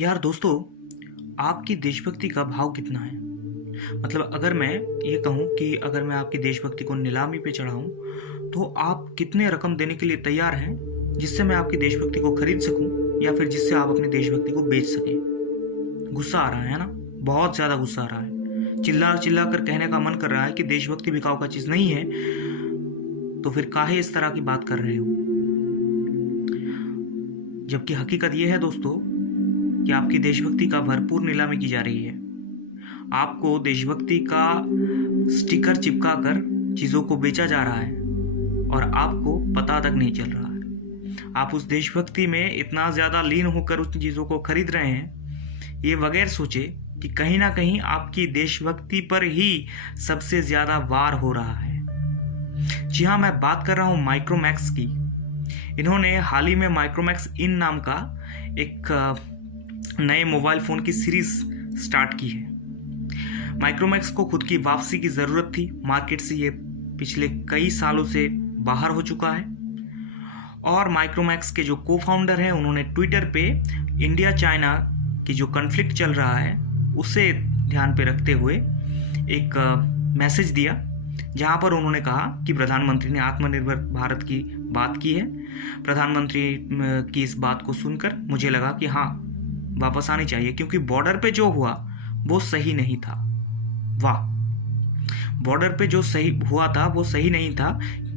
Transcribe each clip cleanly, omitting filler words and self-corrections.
यार दोस्तों, आपकी देशभक्ति का भाव कितना है? मतलब अगर मैं ये कहूँ कि अगर मैं आपकी देशभक्ति को नीलामी पे चढ़ाऊँ, तो आप कितने रकम देने के लिए तैयार हैं, जिससे मैं आपकी देशभक्ति को खरीद सकूँ या फिर जिससे आप अपनी देशभक्ति को बेच सकें? गुस्सा आ रहा है ना? बहुत ज़्यादा गुस्सा आ रहा है। चिल्ला चिल्ला कर कहने का मन कर रहा है कि देशभक्ति बिकाऊ का चीज़ नहीं है, तो फिर काहे इस तरह की बात कर रहे हो? जबकि हकीकत यह है दोस्तों कि आपकी देशभक्ति का भरपूर नीलामी की जा रही है। आपको देशभक्ति का स्टिकर चिपका कर चीज़ों को बेचा जा रहा है और आपको पता तक नहीं चल रहा है। आप उस देशभक्ति में इतना ज़्यादा लीन होकर उस चीज़ों को खरीद रहे हैं, ये बगैर सोचे कि कहीं ना कहीं आपकी देशभक्ति पर ही सबसे ज़्यादा वार हो रहा है। जी हाँ, मैं बात कर रहा हूँ माइक्रोमैक्स की। इन्होंने हाल ही में माइक्रोमैक्स इन नाम का एक नए मोबाइल फ़ोन की सीरीज़ स्टार्ट की है। माइक्रोमैक्स को खुद की वापसी की ज़रूरत थी। मार्केट से ये पिछले कई सालों से बाहर हो चुका है और माइक्रोमैक्स के जो को फाउंडर हैं, उन्होंने ट्विटर पे इंडिया चाइना की जो कन्फ्लिक्ट चल रहा है उसे ध्यान पे रखते हुए एक मैसेज दिया, जहां पर उन्होंने कहा कि प्रधानमंत्री ने आत्मनिर्भर भारत की बात की है। प्रधानमंत्री की इस बात को सुनकर मुझे लगा कि हाँ, वापस आनी चाहिए, क्योंकि बॉर्डर पे जो हुआ वो सही नहीं था। वाह, बॉर्डर पे जो सही हुआ था वो सही नहीं था।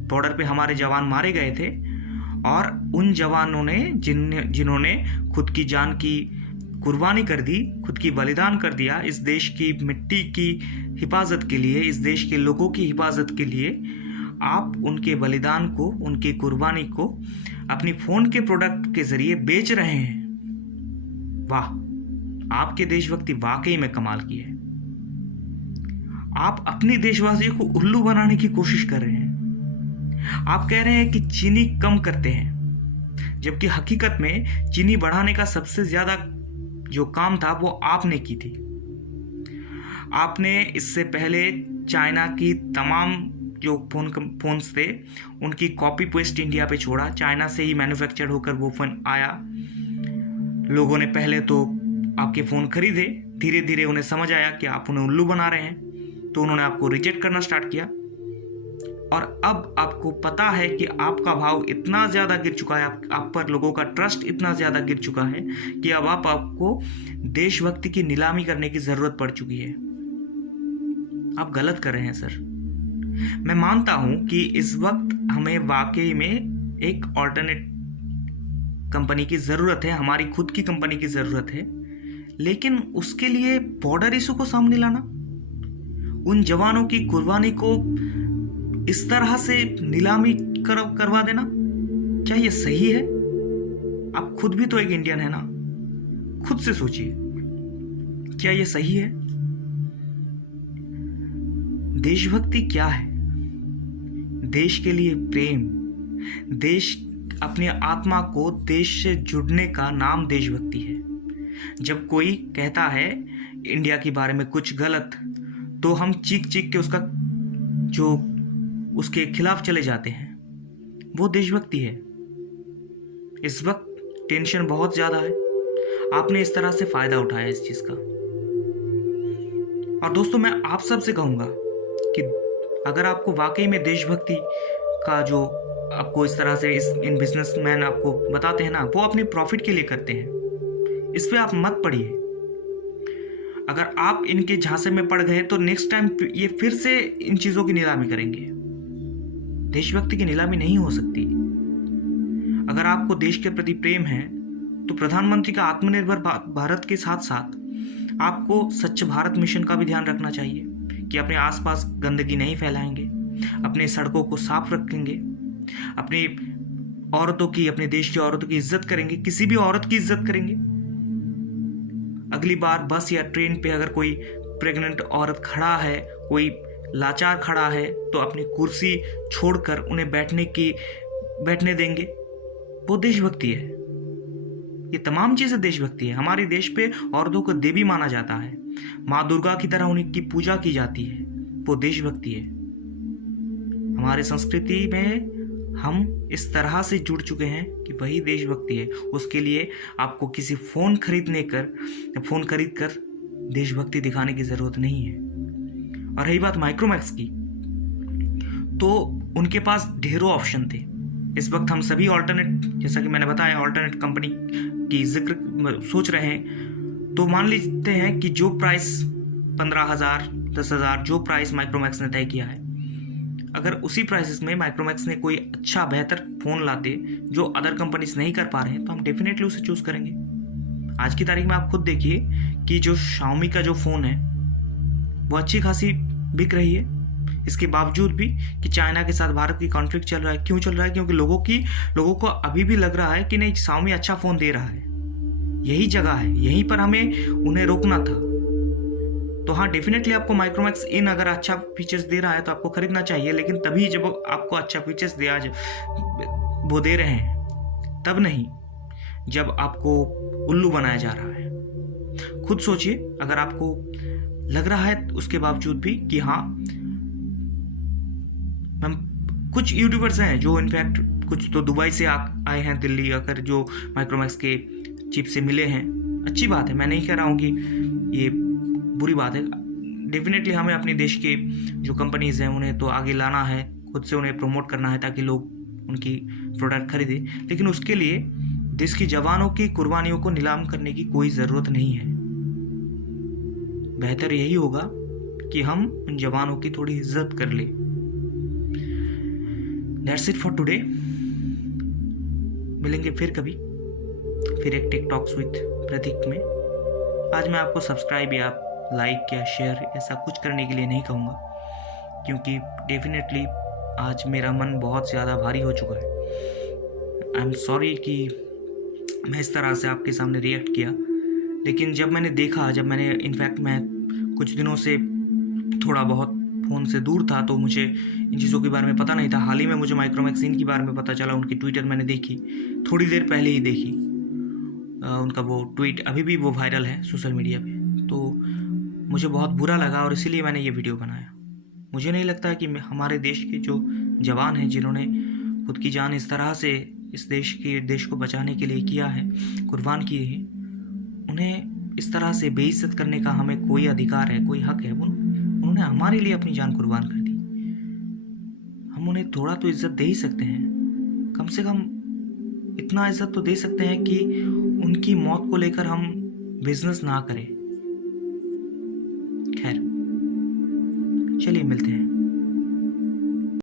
बॉर्डर पे हमारे जवान मारे गए थे और उन जवानों ने जिन्होंने खुद की जान की कुर्बानी कर दी, खुद की बलिदान कर दिया इस देश की मिट्टी की हिफाजत के लिए, इस देश के लोगों की हिफाजत के लिए, आप उनके बलिदान को, उनकी कुर्बानी को अपनी फ़ोन के प्रोडक्ट के ज़रिए बेच रहे हैं। वाह, आपके देशभक्ति वाकई में कमाल की है। आप अपनी देशवासियों को उल्लू बनाने की कोशिश कर रहे हैं। आप कह रहे हैं कि चीनी कम करते हैं, जबकि हकीकत में चीनी बढ़ाने का सबसे ज्यादा जो काम था वो आपने की थी। आपने इससे पहले चाइना की तमाम जो फोन्स थे उनकी कॉपी पेस्ट इंडिया पे छोड़ा। चाइना से ही मैन्युफैक्चर होकर वो फोन आया। लोगों ने पहले तो आपके फ़ोन खरीदे, धीरे धीरे उन्हें समझ आया कि आप उन्हें उल्लू बना रहे हैं, तो उन्होंने आपको रिजेक्ट करना स्टार्ट किया। और अब आपको पता है कि आपका भाव इतना ज़्यादा गिर चुका है, आप पर लोगों का ट्रस्ट इतना ज़्यादा गिर चुका है कि अब आपको देशभक्ति की नीलामी करने की ज़रूरत पड़ चुकी है। आप गलत कर रहे हैं सर। मैं मानता हूं कि इस वक्त हमें वाकई में एक ऑल्टरनेट कंपनी की ज़रूरत है, हमारी खुद की कंपनी की ज़रूरत है, लेकिन उसके लिए बॉर्डर इशू को सामने लाना, उन जवानों की कुर्बानी को इस तरह से नीलामी करवा देना, क्या ये सही है? आप खुद भी तो एक इंडियन है ना, खुद से सोचिए, क्या ये सही है? देशभक्ति क्या है? देश के लिए प्रेम, देश, अपनी आत्मा को देश से जुड़ने का नाम देशभक्ति है। जब कोई कहता है इंडिया के बारे में कुछ गलत, तो हम चीख चीख के उसके खिलाफ चले जाते हैं, वो देशभक्ति है। इस वक्त टेंशन बहुत ज्यादा है, आपने इस तरह से फायदा उठाया इस चीज का। और दोस्तों, मैं आप सबसे कहूंगा कि अगर आपको वाकई में देशभक्ति का जो आपको इस तरह से इन बिजनेसमैन आपको बताते हैं ना, वो अपने प्रॉफिट के लिए करते हैं, इस पे आप मत पड़िए। अगर आप इनके झांसे में पड़ गए तो नेक्स्ट टाइम ये फिर से इन चीजों की नीलामी करेंगे। देशभक्ति की नीलामी नहीं हो सकती। अगर आपको देश के प्रति प्रेम है तो प्रधानमंत्री का आत्मनिर्भर भारत के साथ साथ आपको स्वच्छ भारत मिशन का भी ध्यान रखना चाहिए कि अपने आसपास गंदगी नहीं फैलाएंगे, अपने सड़कों को साफ रखेंगे, अपनी औरतों की, अपने देश की औरतों की इज्जत करेंगे, किसी भी औरत की इज्जत करेंगे। अगली बार बस या ट्रेन पे अगर कोई प्रेग्नेंट औरत खड़ा है, कोई लाचार खड़ा है, तो अपनी कुर्सी छोड़कर उन्हें बैठने देंगे। वो देशभक्ति है। ये तमाम चीजें देशभक्ति है। हमारे देश पे औरतों को देवी माना जाता है, माँ दुर्गा की तरह उनकी पूजा की जाती है, वो देशभक्ति है। हमारे संस्कृति में हम इस तरह से जुड़ चुके हैं कि वही देशभक्ति है। उसके लिए आपको किसी फ़ोन खरीद कर देशभक्ति दिखाने की ज़रूरत नहीं है। और रही बात माइक्रोमैक्स की, तो उनके पास ढेरों ऑप्शन थे। इस वक्त हम सभी ऑल्टरनेट, जैसा कि मैंने बताया, ऑल्टरनेट कंपनी की जिक्र सोच रहे हैं। तो मान लेते हैं कि जो प्राइस 15,000, 10,000 जो प्राइस माइक्रोमैक्स ने तय किया है, अगर उसी प्राइसेस में माइक्रोमैक्स ने कोई अच्छा बेहतर फ़ोन ला दे जो अदर कंपनीज नहीं कर पा रहे हैं, तो हम डेफिनेटली उसे चूज़ करेंगे। आज की तारीख में आप खुद देखिए कि जो Xiaomi का जो फ़ोन है वो अच्छी खासी बिक रही है, इसके बावजूद भी कि चाइना के साथ भारत की कॉन्फ्लिक्ट चल रहा है। क्यों चल रहा है? क्योंकि लोगों को अभी भी लग रहा है कि नहीं, Xiaomi अच्छा फ़ोन दे रहा है। यही जगह है, यहीं पर हमें उन्हें रोकना था। तो हाँ, डेफिनेटली आपको माइक्रोमैक्स इन अगर अच्छा फीचर्स दे रहा है तो आपको खरीदना चाहिए, लेकिन तभी जब आपको अच्छा फीचर्स वो दे रहे हैं, तब नहीं जब आपको उल्लू बनाया जा रहा है। खुद सोचिए, अगर आपको लग रहा है उसके बावजूद भी कि हाँ, कुछ यूट्यूबर्स हैं जो इनफैक्ट कुछ तो दुबई से आए हैं दिल्ली आकर, जो माइक्रोमैक्स के चिप से मिले हैं। अच्छी बात है, मैं नहीं कह रहा हूँ कि ये बुरी बात है। डेफिनेटली हमें अपने देश के जो कंपनीज हैं उन्हें तो आगे लाना है, खुद से उन्हें प्रमोट करना है ताकि लोग उनकी प्रोडक्ट खरीदें, लेकिन उसके लिए देश के जवानों की कुर्बानियों को नीलाम करने की कोई ज़रूरत नहीं है। बेहतर यही होगा कि हम उन जवानों की थोड़ी इज्जत कर लें। That's it for today. मिलेंगे फिर कभी, फिर एक टेक टॉक्स विथ प्रतीक में। आज मैं आपको सब्सक्राइब या लाइक या शेयर ऐसा कुछ करने के लिए नहीं कहूँगा, क्योंकि डेफिनेटली आज मेरा मन बहुत ज़्यादा भारी हो चुका है। आई एम सॉरी कि मैं इस तरह से आपके सामने रिएक्ट किया, लेकिन जब मैंने इनफैक्ट मैं कुछ दिनों से थोड़ा बहुत फ़ोन से दूर था, तो मुझे इन चीज़ों के बारे में पता नहीं था। हाल ही में मुझे माइक्रोमैक्स इन के बारे में पता चला, उनकी ट्विटर मैंने देखी, थोड़ी देर पहले ही देखी। उनका वो ट्वीट अभी भी वो वायरल है सोशल मीडिया पे, तो मुझे बहुत बुरा लगा और इसीलिए मैंने ये वीडियो बनाया। मुझे नहीं लगता कि हमारे देश के जो जवान हैं, जिन्होंने खुद की जान इस तरह से इस देश को बचाने के लिए किया है, कुर्बान किए हैं, उन्हें इस तरह से बेइज्जत करने का हमें कोई अधिकार है, कोई हक है? उन्होंने हमारे लिए अपनी जान कुर्बान कर दी। हम उन्हें थोड़ा तो इज्जत दे ही सकते हैं, कम से कम इतना इज्जत तो दे सकते हैं कि उनकी मौत को लेकर हम बिजनेस ना करें। खैर, चलिए मिलते हैं।